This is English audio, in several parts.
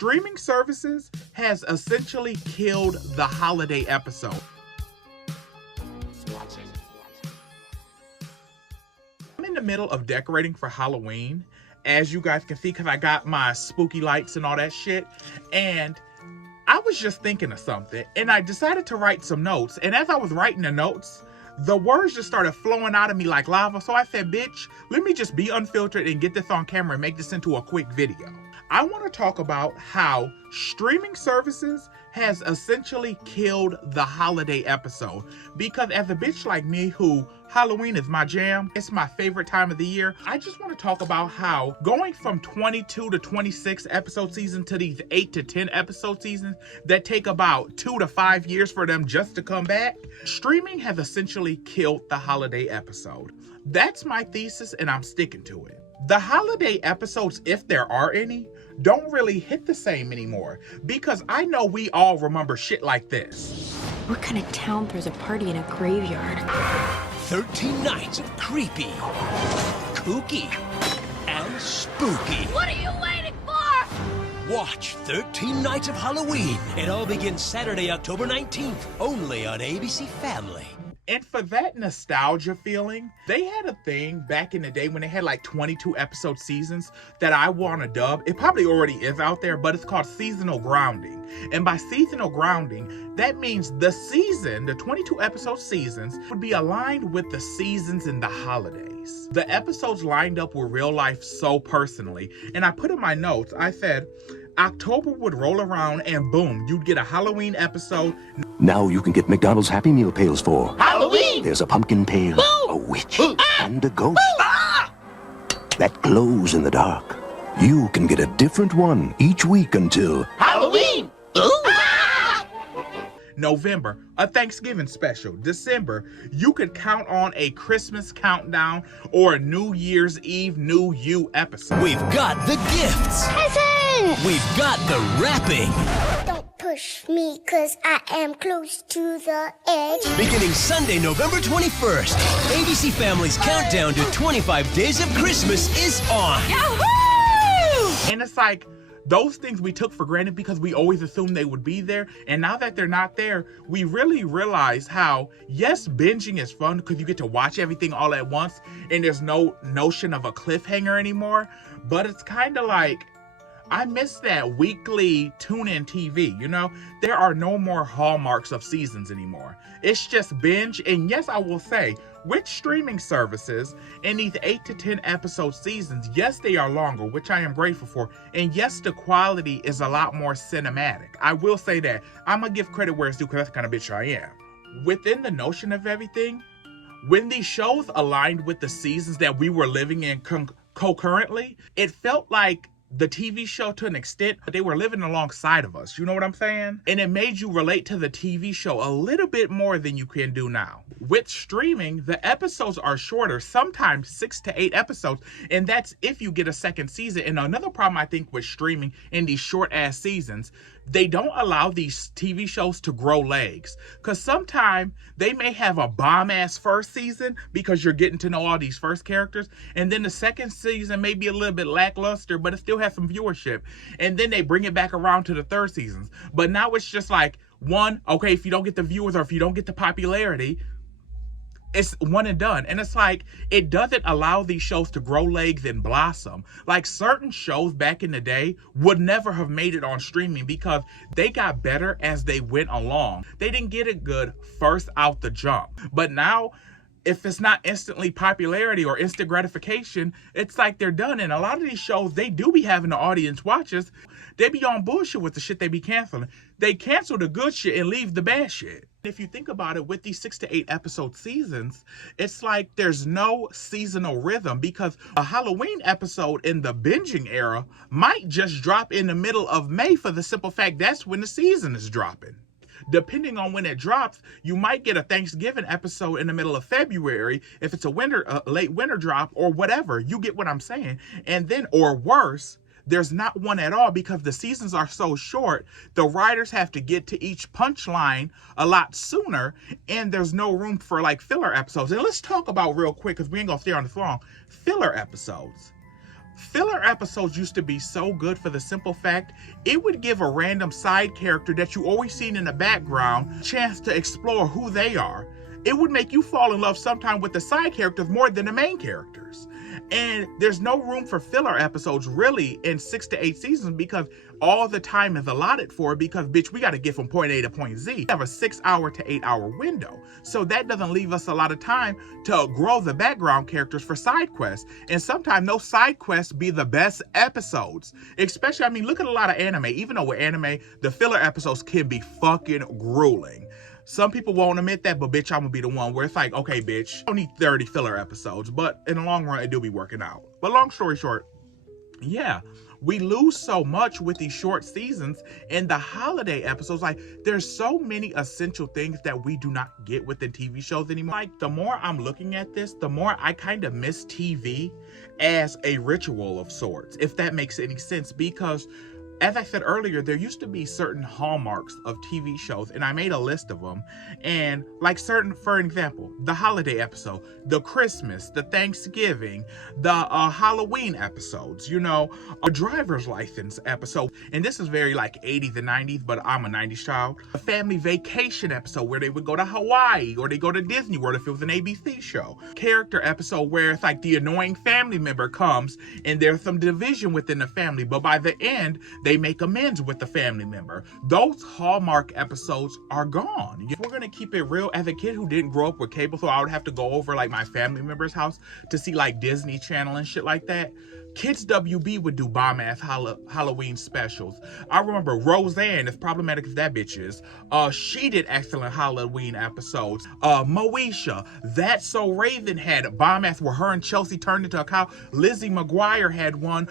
Streaming services has essentially killed the holiday episode. I'm in the middle of decorating for Halloween, as you guys can see, because I got my spooky lights and all that shit. And I was just thinking of something, and I decided to write some notes. And as I was writing the notes, the words just started flowing out of me like lava. So I said, bitch, let me just be unfiltered and get this on camera and make this into a quick video. I want to talk about how streaming services has essentially killed the holiday episode. Because as a bitch like me who Halloween is my jam, it's my favorite time of the year, I just want to talk about how going from 22 to 26 episode seasons to these 8 to 10 episode seasons that take about 2 to 5 years for them just to come back, streaming has essentially killed the holiday episode. That's my thesis, and I'm sticking to it. The holiday episodes, if there are any, don't really hit the same anymore, because I know we all remember shit like this. What kind of town throws a party in a graveyard? 13 nights of creepy, kooky, and spooky. What are you waiting for? Watch 13 Nights of Halloween. It all begins Saturday, October 19th, only on ABC Family. And for that nostalgia feeling, they had a thing back in the day when they had like 22 episode seasons that I want to dub. It probably already is out there, but it's called seasonal grounding. And by seasonal grounding, that means the season, the 22 episode seasons, would be aligned with the seasons in the holidays. The episodes lined up with real life so personally. And I put in my notes, I said, October would roll around and boom, you'd get a Halloween episode. Now you can get McDonald's Happy Meal pails for Halloween! There's a pumpkin pail, Boo! a witch, Boo! and a ghost Ah! that glows in the dark. You can get a different one each week until Halloween! Ooh! November, a Thanksgiving special. December, you could count on a Christmas countdown or a New Year's Eve New You episode. We've got the gifts. Present! We've got the wrapping. Don't push me, cause I am close to the edge. Beginning Sunday, November 21st, ABC Family's countdown to 25 days of Christmas is on. Yahoo! And it's like, those things we took for granted because we always assumed they would be there. And now that they're not there, we really realize how, yes, binging is fun because you get to watch everything all at once and there's no notion of a cliffhanger anymore. But it's kind of like, I miss that weekly tune-in TV, you know? There are no more hallmarks of seasons anymore. It's just binge. And yes, I will say, with streaming services in these 8 to 10 episode seasons, yes, they are longer, which I am grateful for. And yes, the quality is a lot more cinematic. I will say that. I'm going to give credit where it's due because that's the kind of bitch I am. Within the notion of everything, when these shows aligned with the seasons that we were living in concurrently, it felt like the TV show to an extent, but they were living alongside of us. You know what I'm saying? And it made you relate to the TV show a little bit more than you can do now. With streaming, the episodes are shorter, sometimes 6 to 8 episodes, and that's if you get a second season. And another problem I think with streaming in these short ass seasons, they don't allow these TV shows to grow legs. Because sometimes they may have a bomb-ass first season because you're getting to know all these first characters. And then the second season may be a little bit lackluster, but it still has some viewership. And then they bring it back around to the third seasons. But now it's just like, one, okay, if you don't get the viewers or if you don't get the popularity, it's one and done. And it's like, it doesn't allow these shows to grow legs and blossom. Like certain shows back in the day would never have made it on streaming because they got better as they went along. They didn't get it good first out the jump. But now, if it's not instantly popularity or instant gratification, it's like they're done. And a lot of these shows, they do be having the audience watches. They be on bullshit with the shit they be canceling. They cancel the good shit and leave the bad shit. If you think about it, with these 6 to 8 episode seasons, it's like there's no seasonal rhythm because a Halloween episode in the binging era might just drop in the middle of May for the simple fact that's when the season is dropping. Depending on when it drops, you might get a Thanksgiving episode in the middle of February if it's a late winter drop or whatever. You get what I'm saying. And then, or worse, there's not one at all because the seasons are so short. The writers have to get to each punchline a lot sooner, and there's no room for like filler episodes. And let's talk about real quick, because we ain't gonna stay on this long, filler episodes. Filler episodes used to be so good for the simple fact it would give a random side character that you always seen in the background a chance to explore who they are. It would make you fall in love sometime with the side characters more than the main characters. And there's no room for filler episodes really in 6 to 8 seasons because all the time is allotted for it because, bitch, we got to get from point A to point Z. We have a 6-hour to 8-hour window. So that doesn't leave us a lot of time to grow the background characters for side quests. And sometimes those side quests be the best episodes. Especially, I mean, look at a lot of anime. Even though with anime, the filler episodes can be fucking grueling. Some people won't admit that, but bitch, I'm gonna be the one where it's like, okay, bitch, I don't need 30 filler episodes, but in the long run, it do be working out. But long story short, yeah, we lose so much with these short seasons and the holiday episodes. Like, there's so many essential things that we do not get within TV shows anymore. Like, the more I'm looking at this, the more I kind of miss TV as a ritual of sorts, if that makes any sense, because as I said earlier, there used to be certain hallmarks of TV shows, and I made a list of them. And like certain, for example, the holiday episode, the Christmas, the Thanksgiving, the Halloween episodes, you know, a driver's license episode. And this is very like 80s and 90s, but I'm a 90s child. A family vacation episode where they would go to Hawaii or they go to Disney World if it was an ABC show. Character episode where it's like the annoying family member comes and there's some division within the family, but by the end, they make amends with the family member. Those Hallmark episodes are gone. If we're gonna keep it real, as a kid who didn't grow up with cable, so I would have to go over like my family member's house to see like Disney Channel and shit like that, Kids WB would do bomb-ass Halloween specials. I remember Roseanne, as problematic as that bitch is, she did excellent Halloween episodes. Moesha, That's So Raven had bomb-ass where her and Chelsea turned into a cow. Lizzie McGuire had one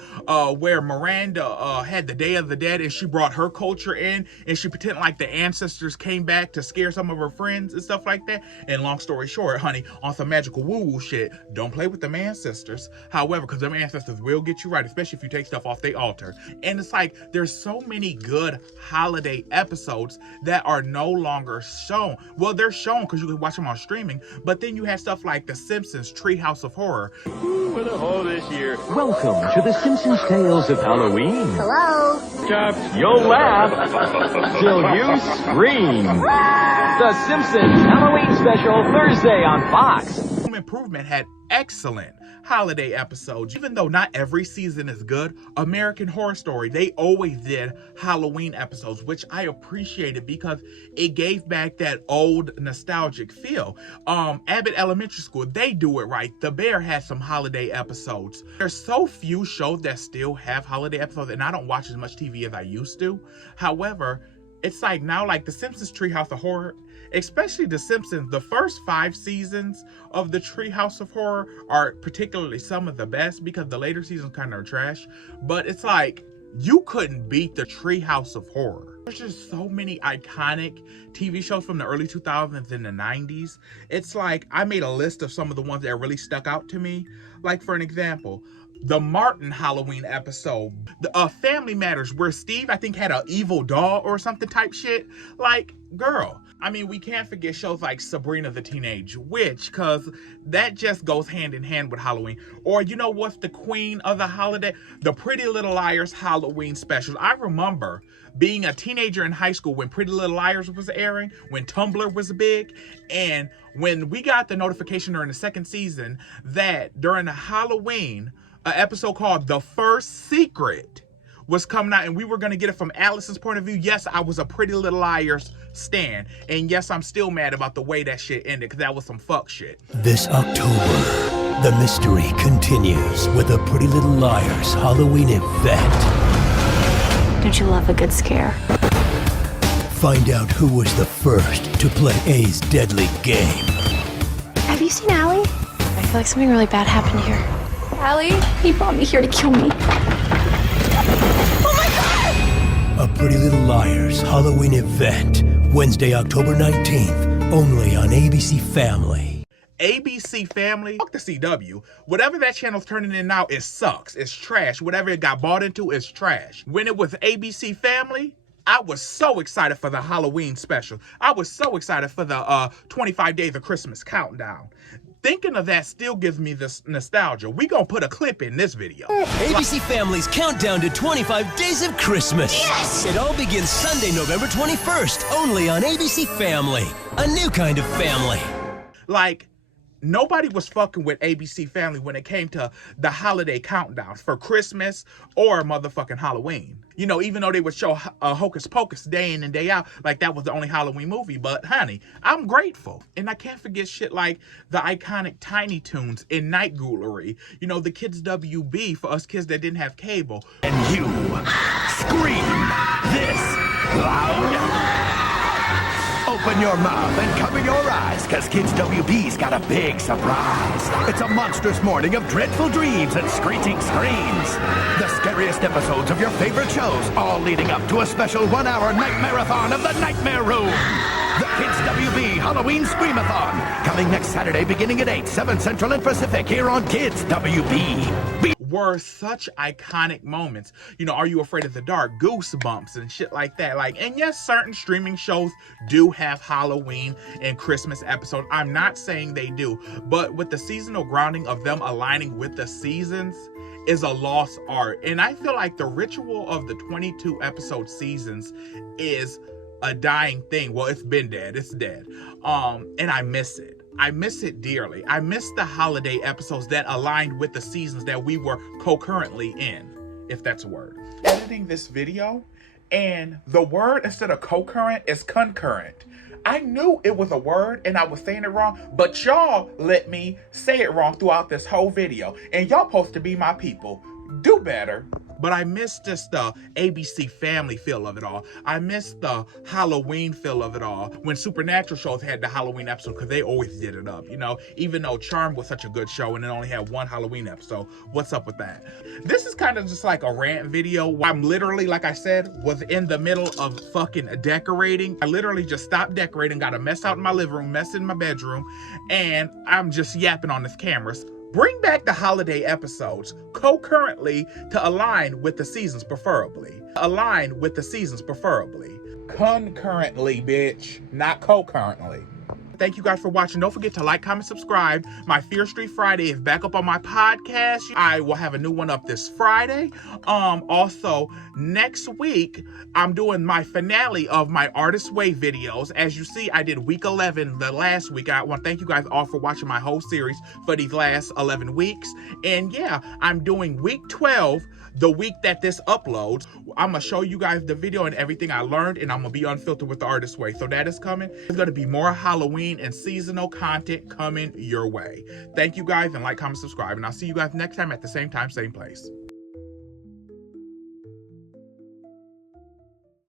where Miranda had the Day of the Dead and she brought her culture in and she pretended like the ancestors came back to scare some of her friends and stuff like that. And long story short, honey, on some magical woo-woo shit, don't play with them ancestors. However, because them ancestors will get you right, especially if you take stuff off their altar. And it's like, there's so many good holiday episodes that are no longer shown. Well, they're shown because you can watch them on streaming, but then you have stuff like The Simpsons Treehouse of Horror. For the whole this year. Welcome to the Simpsons Tales of Halloween. Hello? You'll laugh till you scream. The Simpsons Halloween Special, Thursday on Fox. Home Improvement had excellent holiday episodes. Even though not every season is good, American Horror Story, they always did Halloween episodes, which I appreciated because it gave back that old nostalgic feel. Abbott Elementary School, they do it right. The Bear has some holiday episodes. There's so few shows that still have holiday episodes, and I don't watch as much TV as I used to. However, it's like now, like The Simpsons Treehouse of Horror, especially The Simpsons, the first 5 seasons of the Treehouse of Horror are particularly some of the best because the later seasons kind of are trash. But it's like, you couldn't beat the Treehouse of Horror. There's just so many iconic TV shows from the early 2000s and the 90s. It's like, I made a list of some of the ones that really stuck out to me. Like, for an example, the Martin Halloween episode, the Family Matters, where Steve, I think, had an evil doll or something type shit. Like, girl. I mean, we can't forget shows like Sabrina the Teenage Witch, because that just goes hand in hand with Halloween. Or, you know what's the queen of the holiday? The Pretty Little Liars Halloween specials. I remember being a teenager in high school when Pretty Little Liars was airing, when Tumblr was big, and when we got the notification during the second season that during the Halloween, an episode called The First Secret was coming out, and we were going to get it from Alice's point of view. Yes, I was a Pretty Little Liars stan, and yes, I'm still mad about the way that shit ended, because that was some fuck shit. This October, the mystery continues with the Pretty Little Liars Halloween event. Don't you love a good scare? Find out who was the first to play A's deadly game. Have you seen Allie? I feel like something really bad happened here. Allie, he brought me here to kill me. A Pretty Little Liars Halloween event, Wednesday, October 19th, only on ABC Family. ABC Family, fuck the CW. Whatever that channel's turning in now, it sucks. It's trash. Whatever it got bought into is trash. When it was ABC Family, I was so excited for the Halloween special. I was so excited for the 25 Days of Christmas countdown. thinking of that still gives me this nostalgia. We gonna put a clip in this video. ABC Family's countdown to 25 days of Christmas. Yes! It all begins Sunday, November 21st, only on ABC Family. A new kind of family. Like, nobody was fucking with ABC Family when it came to the holiday countdowns for Christmas or motherfucking Halloween. You know, even though they would show Hocus Pocus day in and day out, like that was the only Halloween movie. But honey, I'm grateful. And I can't forget shit like the iconic Tiny Toons and Night Ghoulery. You know, the Kids WB for us kids that didn't have cable. And you scream this loud. Open your mouth and cover your eyes, because Kids WB's got a big surprise. It's a monstrous morning of dreadful dreams and screeching screams. The scariest episodes of your favorite shows, all leading up to a special 1-hour night marathon of the Nightmare Room. The Kids WB Halloween Screamathon, coming next Saturday beginning at 8, 7 Central and Pacific, here on Kids WB. Were such iconic moments. You know, Are You Afraid of the Dark, Goosebumps, and shit like that. Like, and yes, certain streaming shows do have Halloween and Christmas episodes. I'm not saying they do, but with the seasonal grounding of them aligning with the seasons is a lost art. And I feel like the ritual of the 22 episode seasons is a dying thing. Well, it's been dead. It's dead. And I miss it. I miss it dearly. I miss the holiday episodes that aligned with the seasons that we were concurrently in, if that's a word. Editing this video, and the word instead of concurrent is concurrent. I knew it was a word and I was saying it wrong, but y'all let me say it wrong throughout this whole video. And y'all supposed to be my people. Do better. But I miss just the ABC Family feel of it all. I miss the Halloween feel of it all. When Supernatural shows had the Halloween episode, because they always did it up, you know? Even though Charmed was such a good show and it only had one Halloween episode. What's up with that? This is kind of just like a rant video. I'm literally, like I said, was in the middle of fucking decorating. I literally just stopped decorating, got a mess out in my living room, mess in my bedroom, and I'm just yapping on this camera. Bring back the holiday episodes concurrently to align with the seasons, preferably. Align with the seasons, preferably. Concurrently, bitch, not co-currently. Thank you guys for watching. Don't forget to like, comment, subscribe. My Fear Street Friday is back up on my podcast. I will have a new one up this Friday. Also, next week, I'm doing my finale of my Artist Way videos. As you see, I did week 11 the last week. I want to thank you guys all for watching my whole series for these last 11 weeks. And yeah, I'm doing week 12 the week that this uploads. I'm gonna show you guys the video and everything I learned, and I'm gonna be unfiltered with the Artist Way. So that is coming. There's gonna be more Halloween and seasonal content coming your way. Thank you guys, and like, comment, subscribe, and I'll see you guys next time at the same time, same place.